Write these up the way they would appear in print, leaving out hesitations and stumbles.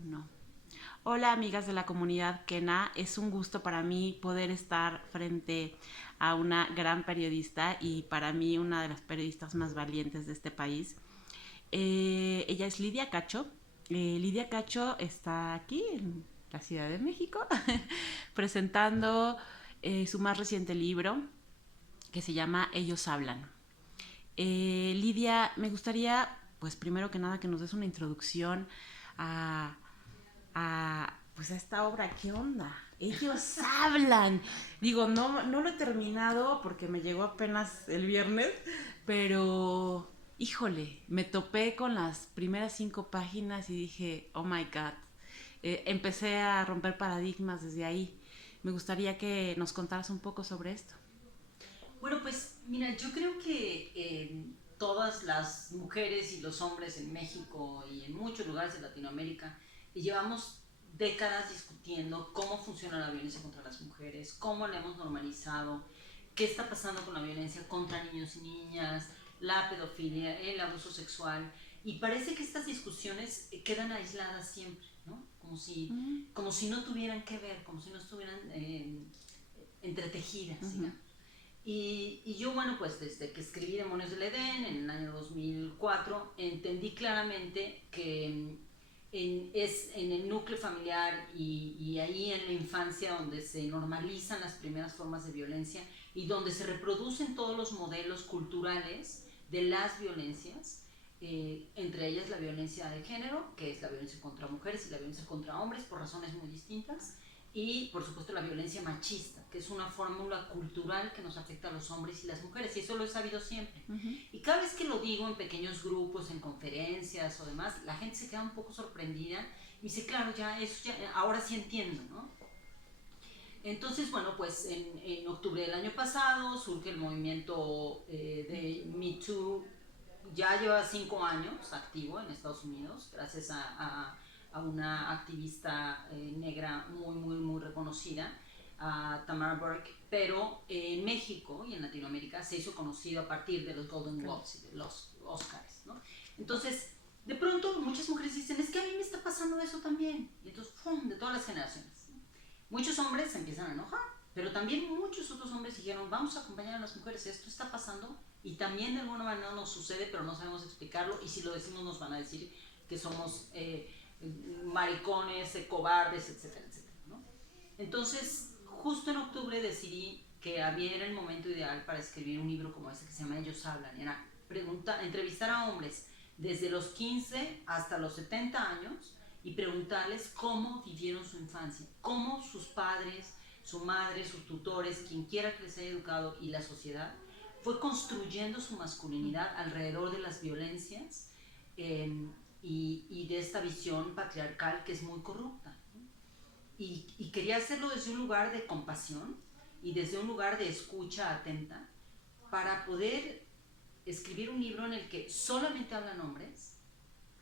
Uno. Hola amigas de la comunidad Kena, es un gusto para mí poder estar frente a una gran periodista y para mí una de las periodistas más valientes de este país. Ella es Lidia Cacho. Lidia Cacho está aquí en la Ciudad de México presentando su más reciente libro que se llama Ellos Hablan. Lidia, me gustaría, pues primero que nada, que nos des una introducción a, pues a esta obra. ¿Qué onda? Ellos hablan. Digo, no lo he terminado porque me llegó apenas el viernes, pero híjole, me topé con las primeras 5 páginas y dije, oh my God. Empecé a romper paradigmas desde ahí. Me gustaría que nos contaras un poco sobre esto. Bueno, pues mira, yo creo que todas las mujeres y los hombres en México y en muchos lugares de Latinoamérica llevamos décadas discutiendo cómo funciona la violencia contra las mujeres, cómo la hemos normalizado, qué está pasando con la violencia contra niños y niñas, la pedofilia, el abuso sexual. Y parece que estas discusiones quedan aisladas siempre, ¿no? Mm, Como si no tuvieran que ver, como si no estuvieran entretejidas, ujú. digamos. Y yo, bueno, pues desde que escribí Demonios del Edén en el año 2004, entendí claramente que es en el núcleo familiar y ahí en la infancia donde se normalizan las primeras formas de violencia y donde se reproducen todos los modelos culturales de las violencias, entre ellas la violencia de género, que es la violencia contra mujeres y la violencia contra hombres por razones muy distintas, y por supuesto la violencia machista, que es una fórmula cultural que nos afecta a los hombres y las mujeres, y eso lo he sabido siempre. Uh-huh. Y cada vez que lo digo en pequeños grupos, en conferencias o demás, la gente se queda un poco sorprendida y dice, claro, ya eso ya, ahora sí entiendo, ¿no? Entonces, bueno, pues en octubre del año pasado surge el movimiento de Me Too. Ya lleva 5 años activo en Estados Unidos, gracias a una activista negra muy, muy, muy reconocida, a Tamara Burke, pero en México y en Latinoamérica se hizo conocido a partir de los Golden Claro. Globes y de los Oscars, ¿no? Entonces, de pronto muchas mujeres dicen, es que a mí me está pasando eso también. Y entonces, ¡pum!, de todas las generaciones. Muchos hombres se empiezan a enojar, pero también muchos otros hombres dijeron, vamos a acompañar a las mujeres, esto está pasando y también de alguna manera nos sucede, pero no sabemos explicarlo y si lo decimos nos van a decir que somos maricones, cobardes, etcétera, etcétera, ¿no? Entonces, justo en octubre decidí que había era el momento ideal para escribir un libro como este que se llama Ellos Hablan, era entrevistar a hombres desde los 15 hasta los 70 años y preguntarles cómo vivieron su infancia, cómo sus padres, su madre, sus tutores, quien quiera que les haya educado y la sociedad fue construyendo su masculinidad alrededor de las violencias eh, y de esta visión patriarcal que es muy corrupta. Y quería hacerlo desde un lugar de compasión y desde un lugar de escucha atenta para poder escribir un libro en el que solamente hablan hombres.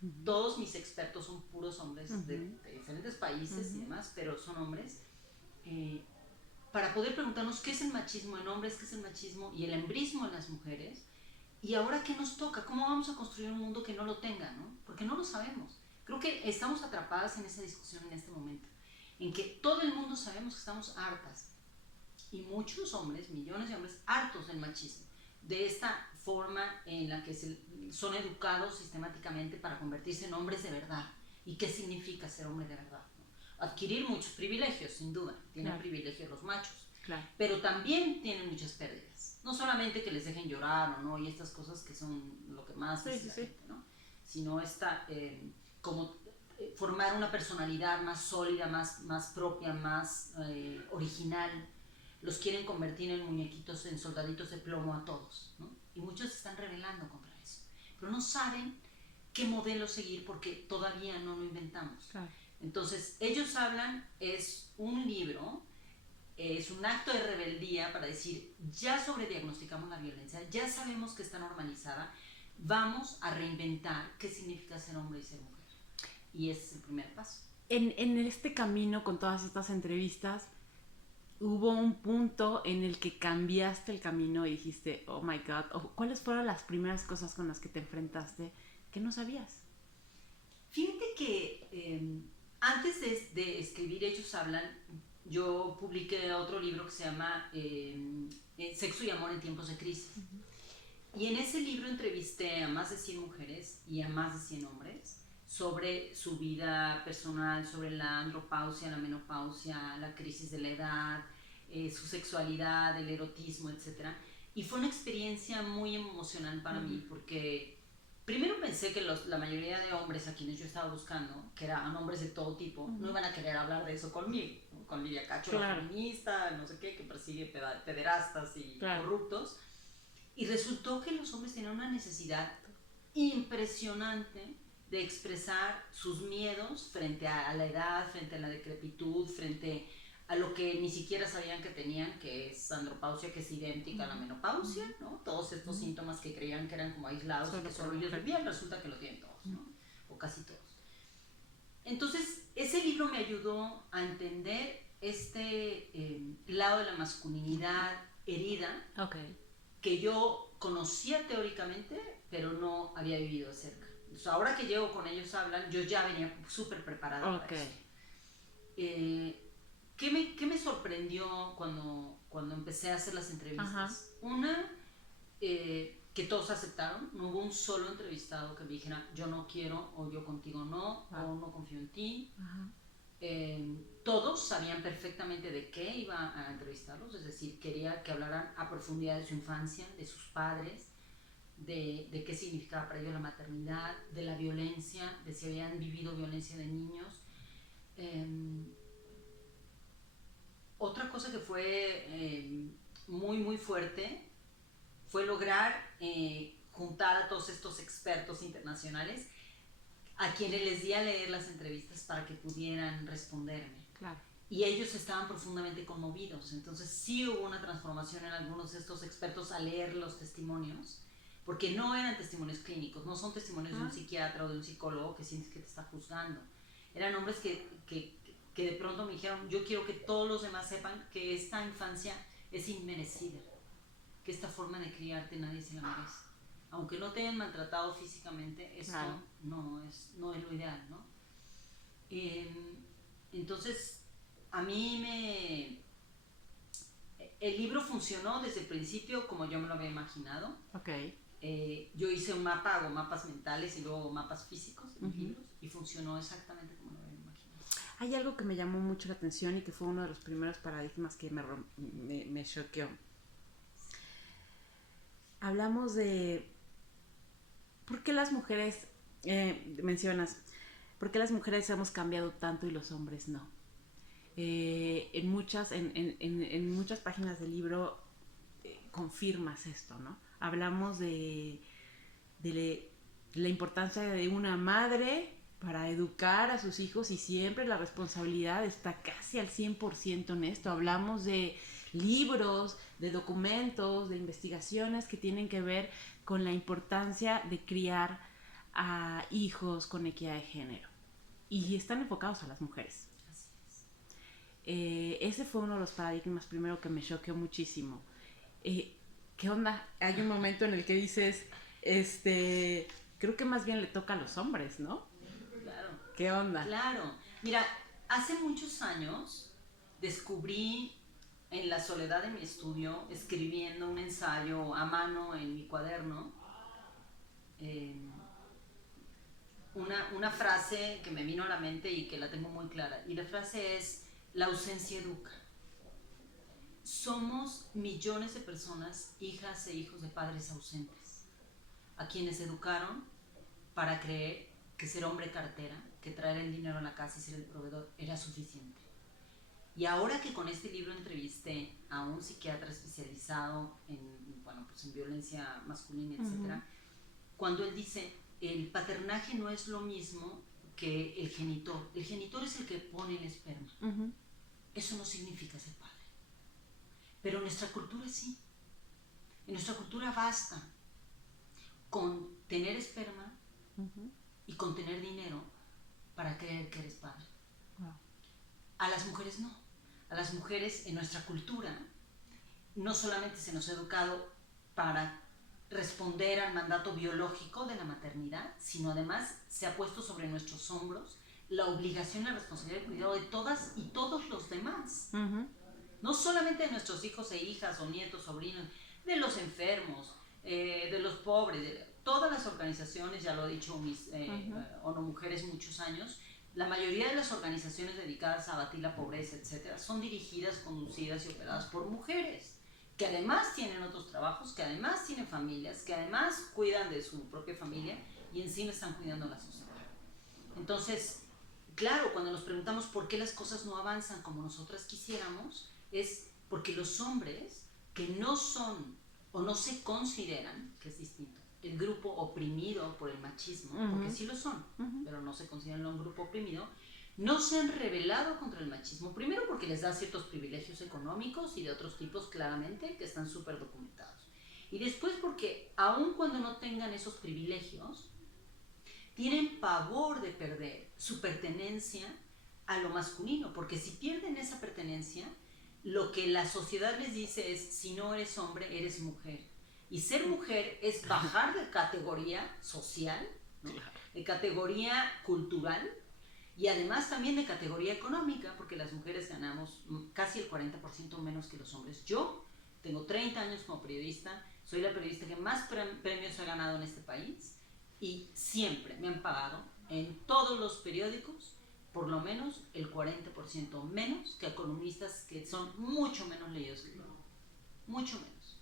Uh-huh. Todos mis expertos son puros hombres Uh-huh. de diferentes países y Uh-huh. demás, pero son hombres. eh, para poder preguntarnos qué es el machismo en hombres, qué es el machismo y el embrismo en las mujeres, y ahora qué nos toca, cómo vamos a construir un mundo que no lo tenga, ¿no? Porque no lo sabemos. Creo que estamos atrapadas en esa discusión en este momento, en que todo el mundo sabemos que estamos hartas, y muchos hombres, millones de hombres, hartos del machismo, de esta forma en la que son educados sistemáticamente para convertirse en hombres de verdad. ¿Y qué significa ser hombre de verdad? ¿No? Adquirir muchos privilegios, sin duda, tienen Claro, privilegios los machos, claro. pero también tienen muchas pérdidas. No solamente que les dejen llorar o no, y estas cosas que son lo que más Sí, dice sí, la sí. gente, ¿no? Sino esta, como formar una personalidad más sólida, más propia, más original. Los quieren convertir en muñequitos, en soldaditos de plomo a todos, ¿no? Y muchos se están rebelando contra eso, pero no saben qué modelo seguir porque todavía no lo inventamos. Claro. Entonces, ellos hablan, es un libro, es un acto de rebeldía para decir, ya sobrediagnosticamos la violencia, ya sabemos que está normalizada, vamos a reinventar qué significa ser hombre y ser mujer. Y ese es el primer paso. En este camino, con todas estas entrevistas, hubo un punto en el que cambiaste el camino y dijiste, oh my God, ¿cuáles fueron las primeras cosas con las que te enfrentaste que no sabías? Fíjate que antes de escribir Ellos Hablan, yo publiqué otro libro que se llama Sexo y Amor en Tiempos de Crisis. Y en ese libro entrevisté a más de 100 mujeres y a más de 100 hombres sobre su vida personal, sobre la andropausia, la menopausia, la crisis de la edad, su sexualidad, el erotismo, etc. Y fue una experiencia muy emocional para mí porque primero pensé que la mayoría de hombres a quienes yo estaba buscando, que eran hombres de todo tipo, no iban a querer hablar de eso conmigo, ¿no? Con Lidia Cacho, la feminista, no sé qué, que persigue pederastas y corruptos. Y resultó que los hombres tenían una necesidad impresionante de expresar sus miedos frente a la edad, frente a la decrepitud, frente a lo que ni siquiera sabían que tenían, que es andropausia, que es idéntica a la menopausia, ¿no? Todos estos síntomas que creían que eran como aislados y que solo ellos vivían, resulta que lo tienen todos, ¿no? O casi todos. Entonces, ese libro me ayudó a entender este lado de la masculinidad herida, que yo conocía teóricamente, pero no había vivido de cerca. Entonces, ahora que llego con Ellos Hablan, yo ya venía súper preparada para eso. ¿Qué me sorprendió cuando empecé a hacer las entrevistas? Una, que todos aceptaron, no hubo un solo entrevistado que me dijera yo no quiero, o yo contigo no, o no confío en ti. Todos sabían perfectamente de qué iba a entrevistarlos, es decir, quería que hablaran a profundidad de su infancia, de sus padres, de qué significaba para ellos la maternidad, de la violencia, de si habían vivido violencia de niños. Otra cosa que fue muy, muy fuerte fue lograr juntar a todos estos expertos internacionales a quienes les di a leer las entrevistas para que pudieran responderme. Y ellos estaban profundamente conmovidos. Entonces sí hubo una transformación en algunos de estos expertos al leer los testimonios, porque no eran testimonios clínicos, no son testimonios de un psiquiatra o de un psicólogo que sientes que te está juzgando. Eran hombres que de pronto me dijeron, yo quiero que todos los demás sepan que esta infancia es inmerecida, que esta forma de criarte nadie se la merece. Aunque no te hayan maltratado físicamente, eso no es lo ideal, ¿no? Entonces, a mí el libro funcionó desde el principio como yo me lo había imaginado. Yo hice un mapa, hago mapas mentales y luego mapas físicos en libros, y funcionó exactamente como lo había imaginado. Hay algo que me llamó mucho la atención y que fue uno de los primeros paradigmas que me choqueó. Hablamos de por qué las mujeres, mencionas, por qué las mujeres hemos cambiado tanto y los hombres no. En muchas páginas del libro confirmas esto, ¿no? Hablamos de la importancia de una madre para educar a sus hijos y siempre la responsabilidad está casi al 100% en esto. Hablamos de libros, de documentos, de investigaciones que tienen que ver con la importancia de criar a hijos con equidad de género. Y están enfocados a las mujeres. Así es. Ese fue uno de los paradigmas primero que me choqueó muchísimo. ¿Qué onda? Hay un momento en el que dices, creo que más bien le toca a los hombres, ¿no? Claro. ¿Qué onda? Claro. Mira, hace muchos años descubrí en la soledad de mi estudio, escribiendo un ensayo a mano en mi cuaderno, una frase que me vino a la mente y que la tengo muy clara. Y la frase es, la ausencia educa. Somos millones de personas, hijas e hijos de padres ausentes, a quienes educaron para creer que ser hombre cartera, que traer el dinero a la casa y ser el proveedor era suficiente. Y ahora que con este libro entrevisté a un psiquiatra especializado en violencia masculina, etc., cuando él dice, el paternaje no es lo mismo que el genitor. El genitor es el que pone el esperma. Eso no significa ser padre. Pero en nuestra cultura sí. En nuestra cultura basta con tener esperma y con tener dinero para creer que eres padre. A las mujeres no. A las mujeres en nuestra cultura no solamente se nos ha educado para responder al mandato biológico de la maternidad, sino además se ha puesto sobre nuestros hombros la obligación y la responsabilidad de cuidado de todas y todos los demás. Uh-huh. No solamente de nuestros hijos e hijas o nietos, sobrinos, de los enfermos, de los pobres, de todas las organizaciones, ya lo he dicho ONU Mujeres muchos años, la mayoría de las organizaciones dedicadas a abatir la pobreza, etcétera, son dirigidas, conducidas y operadas por mujeres, que además tienen otros trabajos, que además tienen familias, que además cuidan de su propia familia y encima están cuidando a la sociedad. Entonces, claro, cuando nos preguntamos por qué las cosas no avanzan como nosotras quisiéramos, es porque los hombres que no son o no se consideran, que es distinto, el grupo oprimido por el machismo, porque sí lo son, pero no se consideran un grupo oprimido, no se han rebelado contra el machismo. Primero porque les da ciertos privilegios económicos y de otros tipos claramente, que están súper documentados. Y después porque aun cuando no tengan esos privilegios, tienen pavor de perder su pertenencia a lo masculino, porque si pierden esa pertenencia, lo que la sociedad les dice es, si no eres hombre, eres mujer. Y ser mujer es bajar de categoría social, ¿no? De categoría cultural y además también de categoría económica, porque las mujeres ganamos casi el 40% menos que los hombres. Yo tengo 30 años como periodista, soy la periodista que más premios ha ganado en este país y siempre me han pagado en todos los periódicos por lo menos el 40% menos que a columnistas que son mucho menos leídos que yo, mucho menos,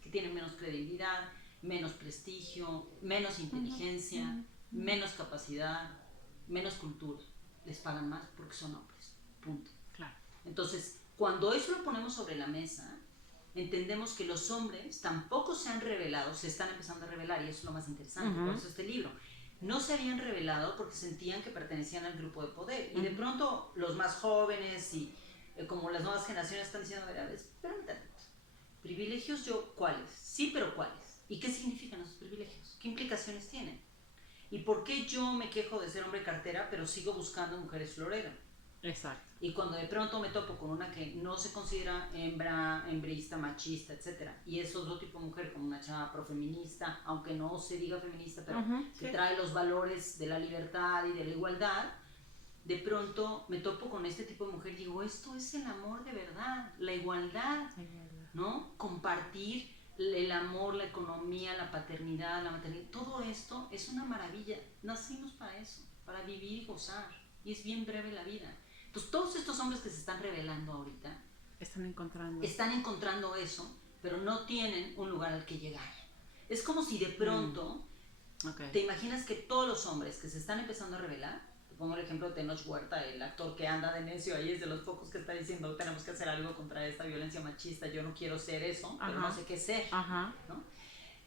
que tienen menos credibilidad, menos prestigio, menos inteligencia, menos capacidad, menos cultura. Les pagan más porque son hombres, punto. Claro. Entonces, cuando eso lo ponemos sobre la mesa, entendemos que los hombres tampoco se han revelado, se están empezando a revelar, y eso es lo más interesante, por eso este libro. No se habían revelado porque sentían que pertenecían al grupo de poder. Y de pronto los más jóvenes y como las nuevas generaciones están diciendo, a ver, espérame tantito. ¿Privilegios yo cuáles? Sí, pero ¿cuáles? ¿Y qué significan esos privilegios? ¿Qué implicaciones tienen? ¿Y por qué yo me quejo de ser hombre cartera pero sigo buscando mujeres florero? Exacto. Y cuando de pronto me topo con una que no se considera hembrista, machista, etc. Y es otro tipo de mujer, como una chava profeminista, aunque no se diga feminista, pero que trae los valores de la libertad y de la igualdad, de pronto me topo con este tipo de mujer y digo, esto es el amor de verdad, la igualdad, ¿no? Compartir el amor, la economía, la paternidad, la maternidad, todo esto es una maravilla. Nacimos para eso, para vivir y gozar. Y es bien breve la vida. Entonces, todos estos hombres que se están revelando ahorita están encontrando eso, pero no tienen un lugar al que llegar. Es como si de pronto te imaginas que todos los hombres que se están empezando a revelar, te pongo el ejemplo de Tenoch Huerta, el actor que anda de necio ahí, es de los pocos que está diciendo tenemos que hacer algo contra esta violencia machista, yo no quiero ser eso, pero no sé qué ser, ¿no?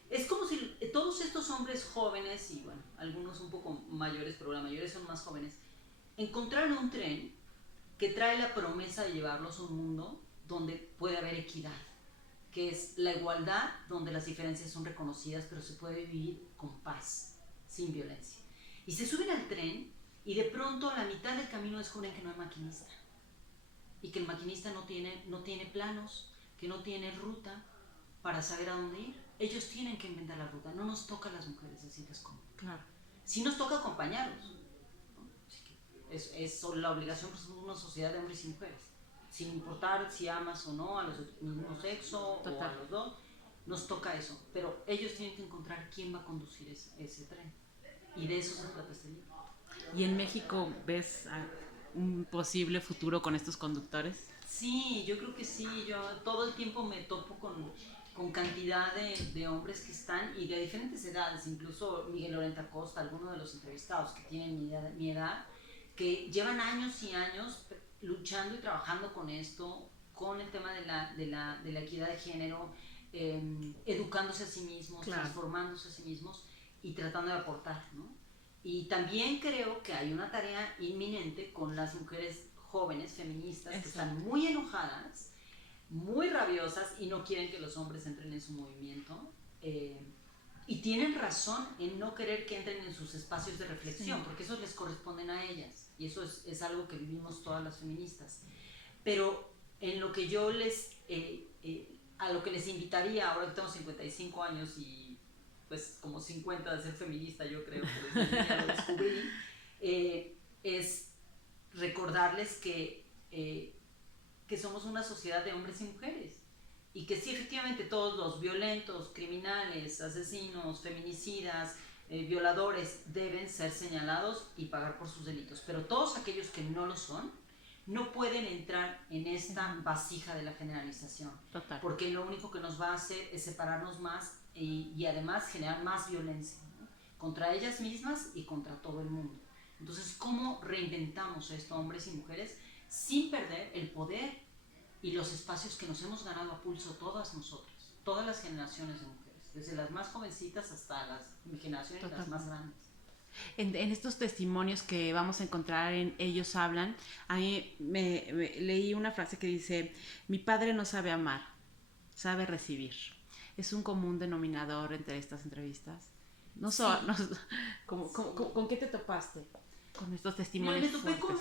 Es como si todos estos hombres jóvenes, y bueno, algunos un poco mayores, pero la mayoría son más jóvenes, encontraron un tren que trae la promesa de llevarlos a un mundo donde puede haber equidad, que es la igualdad, donde las diferencias son reconocidas, pero se puede vivir con paz, sin violencia. Y se suben al tren y de pronto a la mitad del camino descubren que no hay maquinista y que el maquinista no tiene planos, que no tiene ruta para saber a dónde ir. Ellos tienen que inventar la ruta, no nos toca a las mujeres decirles cómo. Claro. Sí nos toca acompañarlos. Es la obligación de una sociedad de hombres y mujeres, sin importar si amas o no a los del mismo sexo o a los dos, nos toca eso, pero ellos tienen que encontrar quién va a conducir ese tren, y de eso se trata este libro. ¿Y en México ves un posible futuro con estos conductores? Sí, yo creo que sí. Yo todo el tiempo me topo con cantidad de hombres que están y de diferentes edades, incluso Miguel Lorente Acosta, algunos de los entrevistados que tienen mi edad, que llevan años y años luchando y trabajando con esto, con el tema de la equidad de género, educándose a sí mismos, transformándose a sí mismos y tratando de aportar, ¿no? Y también creo que hay una tarea inminente con las mujeres jóvenes feministas que están muy enojadas, muy rabiosas y no quieren que los hombres entren en su movimiento. Y tienen razón en no querer que entren en sus espacios de reflexión, porque eso les corresponden a ellas, y eso es algo que vivimos todas las feministas. Pero en lo que yo a lo que les invitaría, ahora que tengo 55 años y pues como 50 de ser feminista, yo creo que desde niña lo descubrí, es recordarles que somos una sociedad de hombres y mujeres y que sí, efectivamente, todos los violentos, criminales, asesinos, feminicidas, violadores deben ser señalados y pagar por sus delitos, pero todos aquellos que no lo son no pueden entrar en esta vasija de la generalización. Total. Porque lo único que nos va a hacer es separarnos más y además generar más violencia, ¿no? Contra ellas mismas y contra todo el mundo. Entonces, ¿cómo reinventamos esto, hombres y mujeres, sin perder el poder y los espacios que nos hemos ganado a pulso todas nosotras, todas las generaciones de mujeres, desde las más jovencitas hasta las generaciones las más grandes? En estos testimonios que vamos a encontrar en Ellos Hablan, a mí me leí una frase que dice: mi padre no sabe amar, sabe recibir. ¿Es un común denominador entre estas entrevistas? No, Sí. ¿Con qué te topaste con estos testimonios? Mira, me topé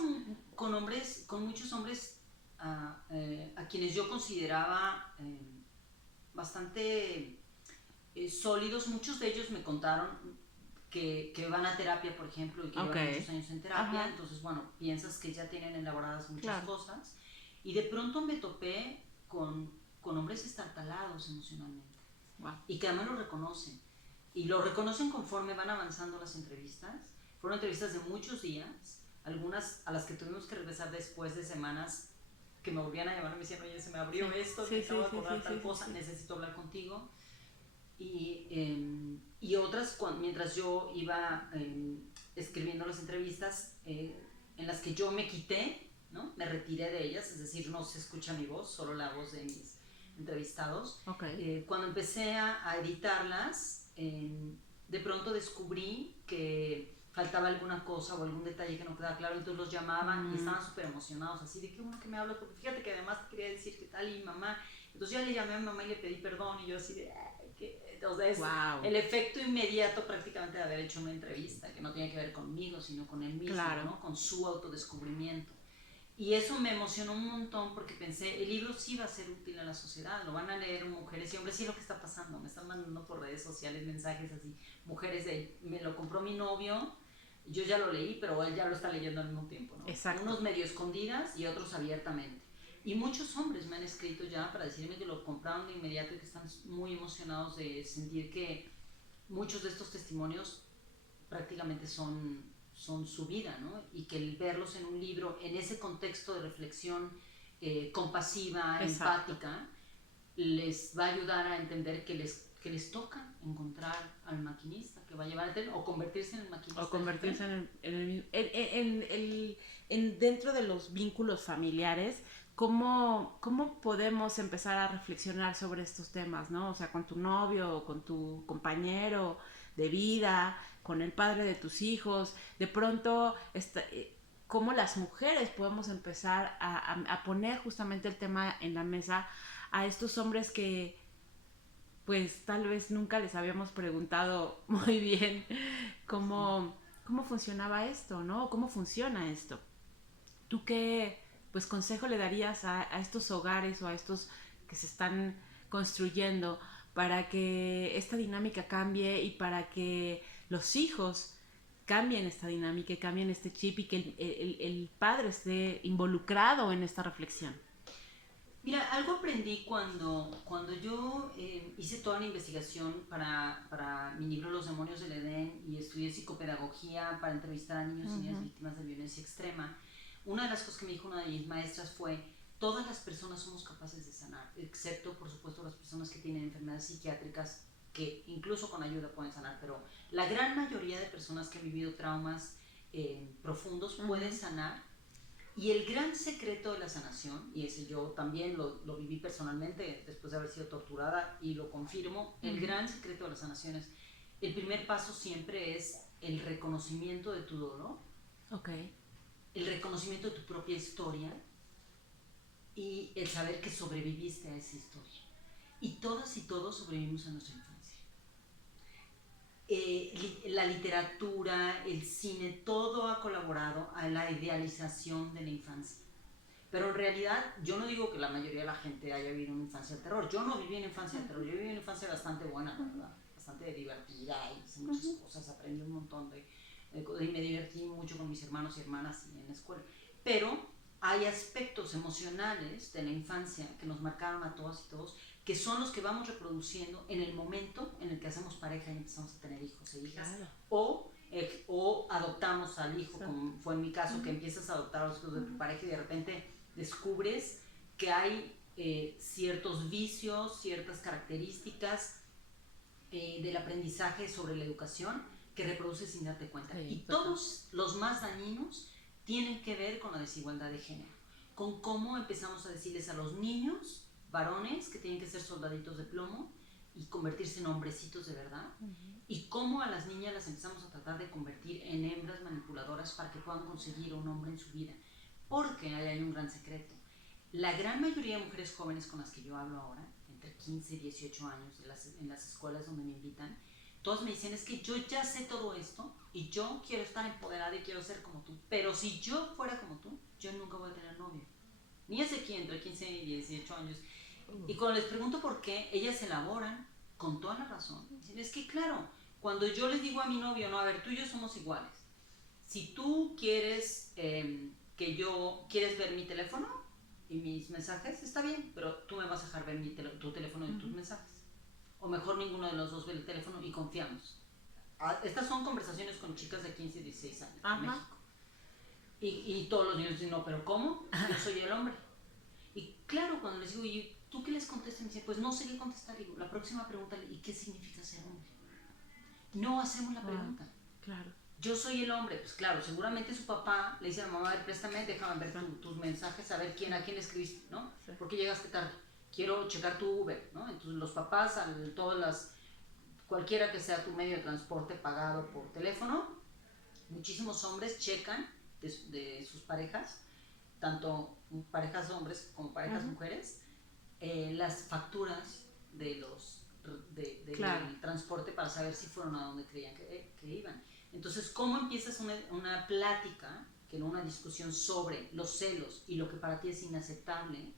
con hombres, con muchos hombres a quienes yo consideraba bastante sólidos. Muchos de ellos me contaron que van a terapia, por ejemplo, y que llevan muchos años en terapia. Ajá. Entonces, bueno, piensas que ya tienen elaboradas muchas cosas. Y de pronto me topé con hombres estartalados emocionalmente. Wow. Y que además lo reconocen. Y lo reconocen conforme van avanzando las entrevistas. Fueron entrevistas de muchos días, algunas a las que tuvimos que regresar después de semanas que me volvían a llamar y me decían: oye, se me abrió esto, me acabo de acordar tal cosa, necesito hablar contigo. Y otras, mientras yo iba escribiendo las entrevistas, en las que yo me quité, ¿no? Me retiré de ellas, es decir, no se escucha mi voz, solo la voz de mis entrevistados. Okay. Cuando empecé a editarlas, de pronto descubrí que faltaba alguna cosa o algún detalle que no quedaba claro, entonces los llamaban y estaban súper emocionados, así de qué bueno que me hablas, porque fíjate que además te quería decir qué tal, y mamá. Entonces ya le llamé a mi mamá y le pedí perdón, y yo así de entonces wow. El efecto inmediato prácticamente de haber hecho una entrevista que no tiene que ver conmigo, sino con él mismo, claro, ¿no? Con su autodescubrimiento. Y eso me emocionó un montón, porque pensé, el libro sí va a ser útil a la sociedad, lo van a leer mujeres y hombres. Sí, lo que está pasando, me están mandando por redes sociales mensajes así, mujeres me lo compró mi novio, yo ya lo leí, pero él ya lo está leyendo al mismo tiempo, ¿no? Exacto. Unos medio escondidas y otros abiertamente. Y muchos hombres me han escrito ya para decirme que lo compraron de inmediato y que están muy emocionados de sentir que muchos de estos testimonios prácticamente son su vida, ¿no? Y que el verlos en un libro, en ese contexto de reflexión compasiva, exacto, empática, les va a ayudar a entender que les toca encontrar al maquinista que va a llevar o convertirse en el maquinista. O convertirse dentro de los vínculos familiares. ¿Cómo podemos empezar a reflexionar sobre estos temas, ¿no? O sea, con tu novio, o con tu compañero de vida, con el padre de tus hijos. De pronto, cómo las mujeres podemos empezar a poner justamente el tema en la mesa a estos hombres que, pues, tal vez nunca les habíamos preguntado muy bien cómo funcionaba esto, ¿no? ¿Cómo funciona esto? ¿Tú qué, pues, consejo le darías a estos hogares o a estos que se están construyendo para que esta dinámica cambie y para que los hijos cambien esta dinámica y cambien este chip y que el padre esté involucrado en esta reflexión? Mira, algo aprendí cuando yo hice toda la investigación para mi libro Los demonios del Edén y estudié psicopedagogía para entrevistar a niños y niñas víctimas de violencia extrema. Una de las cosas que me dijo una de mis maestras fue: todas las personas somos capaces de sanar, excepto, por supuesto, las personas que tienen enfermedades psiquiátricas que incluso con ayuda pueden sanar, pero la gran mayoría de personas que han vivido traumas profundos pueden sanar. Y el gran secreto de la sanación, y ese yo también lo viví personalmente después de haber sido torturada y lo confirmo, el gran secreto de la sanación es, el primer paso siempre es el reconocimiento de tu dolor, el reconocimiento de tu propia historia y el saber que sobreviviste a esa historia. Y todas y todos sobrevivimos a nuestra infancia. La literatura, el cine, todo ha colaborado a la idealización de la infancia. Pero en realidad, yo no digo que la mayoría de la gente haya vivido una infancia de terror. Yo no viví una infancia de terror, yo viví una infancia bastante buena, la verdad, bastante divertida, hice muchas cosas, aprendí un montón y me divertí mucho con mis hermanos y hermanas y en la escuela. Pero hay aspectos emocionales de la infancia que nos marcaron a todas y todos, que son los que vamos reproduciendo en el momento en el que hacemos pareja y empezamos a tener hijos e hijas. Claro. O adoptamos al hijo, como fue en mi caso, que empiezas a adoptar a los hijos de tu pareja y de repente descubres que hay ciertos vicios, ciertas características del aprendizaje sobre la educación que reproduces sin darte cuenta. Sí, y todos los más dañinos tienen que ver con la desigualdad de género, con cómo empezamos a decirles a los niños, varones, que tienen que ser soldaditos de plomo y convertirse en hombrecitos de verdad, y cómo a las niñas las empezamos a tratar de convertir en hembras manipuladoras para que puedan conseguir un hombre en su vida, porque ahí hay un gran secreto. La gran mayoría de mujeres jóvenes con las que yo hablo ahora, entre 15 y 18 años, en las escuelas donde me invitan, todos me dicen, es que yo ya sé todo esto y yo quiero estar empoderada y quiero ser como tú, pero si yo fuera como tú, yo nunca voy a tener novio. Ni ese aquí entre 15 y 18 años. Y cuando les pregunto por qué, ellas se elaboran con toda la razón. Dicen, es que claro, cuando yo les digo a mi novio, no, a ver, tú y yo somos iguales. Si tú quieres quieres ver mi teléfono y mis mensajes, está bien, pero tú me vas a dejar ver tu teléfono y tus mensajes. O mejor ninguno de los dos ve el teléfono y confiamos. Estas son conversaciones con chicas de 15 y 16 años en México. Y todos los niños dicen, no, pero ¿cómo? Yo soy el hombre. Y claro, cuando les digo, ¿y tú qué les contestas? Me dicen, pues no sé qué contestar. Digo, la próxima pregunta, ¿y qué significa ser hombre? No hacemos la pregunta. Claro. Yo soy el hombre. Pues claro, seguramente su papá le dice a la mamá, a ver, préstame, déjame ver tus mensajes, a ver a quién escribiste, ¿no? Sí. ¿Por qué llegaste tarde? Quiero checar tu Uber, ¿no? Entonces los papás, cualquiera que sea tu medio de transporte pagado por teléfono, muchísimos hombres checan de sus parejas, tanto parejas hombres como parejas mujeres, las facturas del transporte para saber si fueron a donde creían que iban. Entonces, ¿cómo empiezas una plática, que no una discusión sobre los celos y lo que para ti es inaceptable,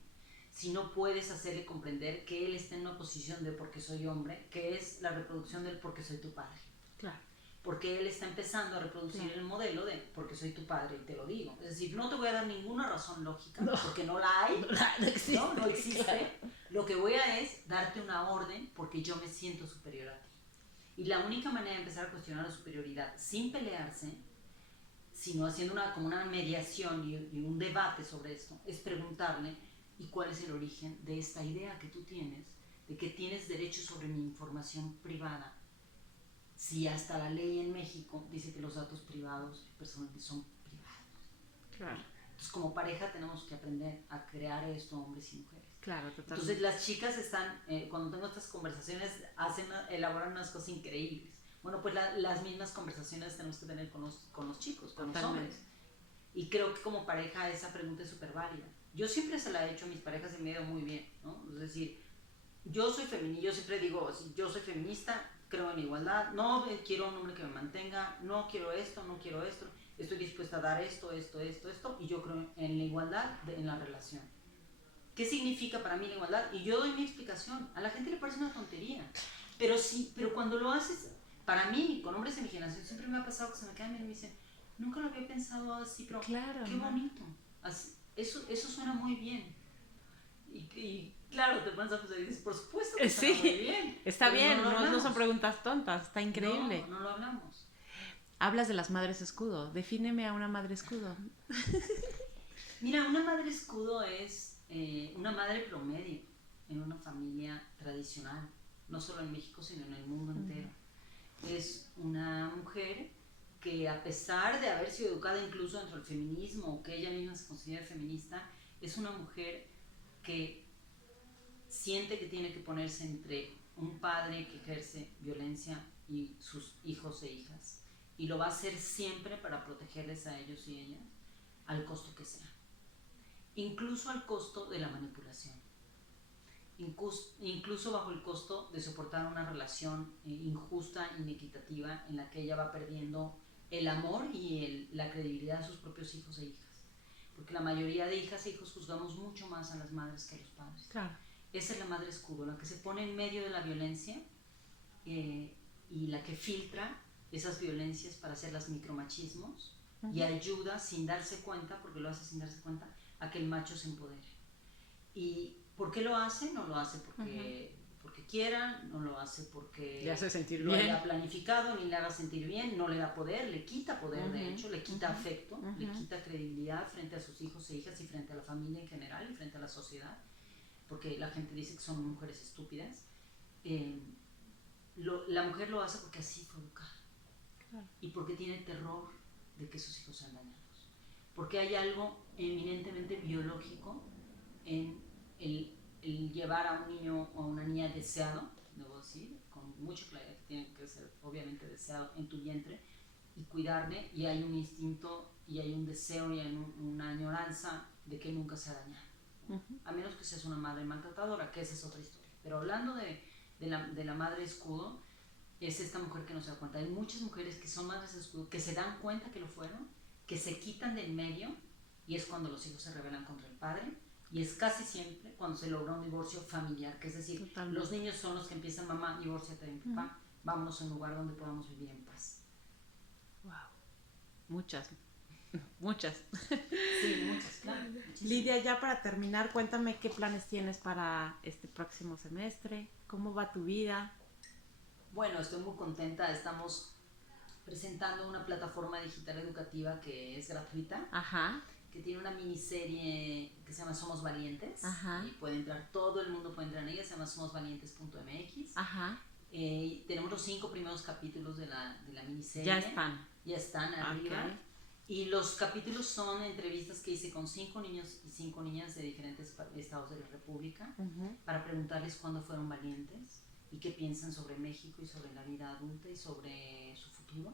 si no puedes hacerle comprender que él está en una posición de porque soy hombre, que es la reproducción del porque soy tu padre? Claro. Porque él está empezando a reproducir el modelo de porque soy tu padre y te lo digo. Es decir, no te voy a dar ninguna razón lógica, porque no la hay, no existe. No existe. Claro. Lo que voy a es darte una orden porque yo me siento superior a ti. Y la única manera de empezar a cuestionar la superioridad sin pelearse, sino haciendo como una mediación y un debate sobre esto, es preguntarle, ¿y cuál es el origen de esta idea que tú tienes de que tienes derecho sobre mi información privada? Si hasta la ley en México dice que los datos privados personales son privados. Claro. Entonces, como pareja tenemos que aprender a crear esto, hombres y mujeres. Claro, totalmente. Entonces, las chicas están, cuando tengo estas conversaciones, elaboran unas cosas increíbles. Bueno, pues las mismas conversaciones tenemos que tener con los chicos, con los hombres. Y creo que como pareja esa pregunta es súper válida. Yo siempre se la he hecho a mis parejas y me he ido muy bien, ¿no? Es decir, yo soy feminista, yo siempre digo, yo soy feminista, creo en igualdad, no quiero un hombre que me mantenga, no quiero esto, estoy dispuesta a dar esto, y yo creo en la igualdad en la relación. ¿Qué significa para mí la igualdad? Y yo doy mi explicación. A la gente le parece una tontería, pero cuando lo haces, para mí, con hombres de mi generación, siempre me ha pasado que se me quedan mirando y me dicen, nunca lo había pensado así, pero claro, qué bonito. Así, eso suena muy bien. Y claro, te pones a pensar y dices, por supuesto que suena muy bien. Está bien, no son preguntas tontas, está increíble. No lo hablamos. Hablas de las madres escudo, defíneme a una madre escudo. Mira, una madre escudo es una madre promedio en una familia tradicional, no solo en México, sino en el mundo entero. Es una mujer que, a pesar de haber sido educada incluso dentro del feminismo, o que ella misma se considera feminista, es una mujer que siente que tiene que ponerse entre un padre que ejerce violencia y sus hijos e hijas, y lo va a hacer siempre para protegerles a ellos y ellas, al costo que sea, incluso al costo de la manipulación, incluso bajo el costo de soportar una relación injusta, inequitativa, en la que ella va perdiendo el amor y la credibilidad de sus propios hijos e hijas. Porque la mayoría de hijas e hijos juzgamos mucho más a las madres que a los padres. Claro. Esa es la madre escudo, la que se pone en medio de la violencia y la que filtra esas violencias para hacer las micromachismos y ayuda sin darse cuenta, porque lo hace sin darse cuenta, a que el macho se empodere. ¿Y por qué lo hace? No lo hace porque quiera, no lo hace porque le hace sentir lo bien, haya planificado, ni le haga sentir bien, no le da poder, le quita poder, de hecho, le quita afecto, le quita credibilidad frente a sus hijos e hijas y frente a la familia en general y frente a la sociedad, porque la gente dice que son mujeres estúpidas. La mujer lo hace porque así fue educada, claro, y porque tiene terror de que sus hijos sean dañados, porque hay algo eminentemente biológico en el llevar a un niño o a una niña deseado, debo decir, con mucha claridad, que tiene que ser obviamente deseado en tu vientre, y cuidarle, y hay un instinto y hay un deseo y hay una añoranza de que nunca sea dañado, a menos que seas una madre maltratadora, que esa es otra historia. Pero hablando de la madre escudo, es esta mujer que no se da cuenta. Hay muchas mujeres que son madres escudo, que se dan cuenta que lo fueron, que se quitan del medio, y es cuando los hijos se rebelan contra el padre, y es casi siempre cuando se logra un divorcio familiar, que es decir, totalmente, los niños son los que empiezan: mamá, divórciate de mi papá, vámonos a un lugar donde podamos vivir en paz. Wow, muchas. Sí, muchas, claro. Lidia, ya para terminar, cuéntame qué planes tienes para este próximo semestre, cómo va tu vida. Bueno, estoy muy contenta, estamos presentando una plataforma digital educativa que es gratuita, que tiene una miniserie que se llama Somos Valientes, y puede entrar, todo el mundo puede entrar en ella, se llama somosvalientes.mx. Tenemos los 5 primeros capítulos de la miniserie. Ya están arriba. Okay. Y los capítulos son entrevistas que hice con 5 niños y 5 niñas de diferentes estados de la República, para preguntarles cuándo fueron valientes y qué piensan sobre México y sobre la vida adulta y sobre su futuro,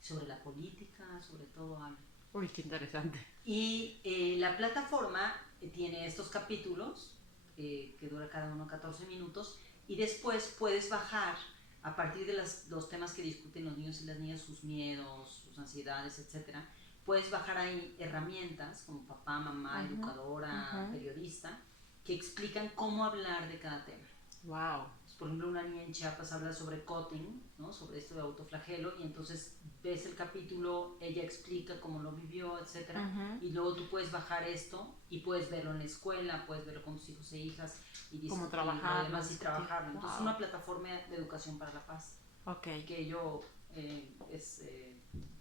sobre la política, sobre todo algo. Uy, qué interesante. Y la plataforma tiene estos capítulos que dura cada uno 14 minutos, y después puedes bajar, a partir de los temas que discuten los niños y las niñas, sus miedos, sus ansiedades, etc., puedes bajar ahí herramientas como papá, mamá, educadora, periodista, que explican cómo hablar de cada tema. Wow. Por ejemplo, una niña en Chiapas habla sobre cutting, ¿no? Sobre esto de autoflagelo, y entonces ves el capítulo, ella explica cómo lo vivió, etc. Y luego tú puedes bajar esto y puedes verlo en la escuela, puedes verlo con tus hijos e hijas, y cómo trabajar, además, y trabajarlo. Entonces, una plataforma de educación para la paz, que yo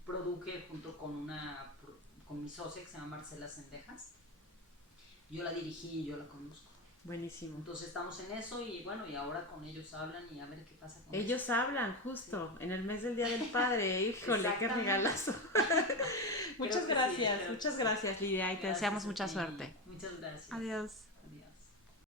produje junto con mi socia, que se llama Marcela Sendejas. Yo la dirigí y yo la conduzco. Buenísimo. Entonces estamos en eso, y bueno, y ahora con ellos hablan, y a ver qué pasa con ellos. Ellos hablan justo, sí, en el mes del Día del Padre. Híjole, qué regalazo. Muchas gracias, Lidia, y te deseamos mucha suerte. Muchas gracias. Adiós. Adiós.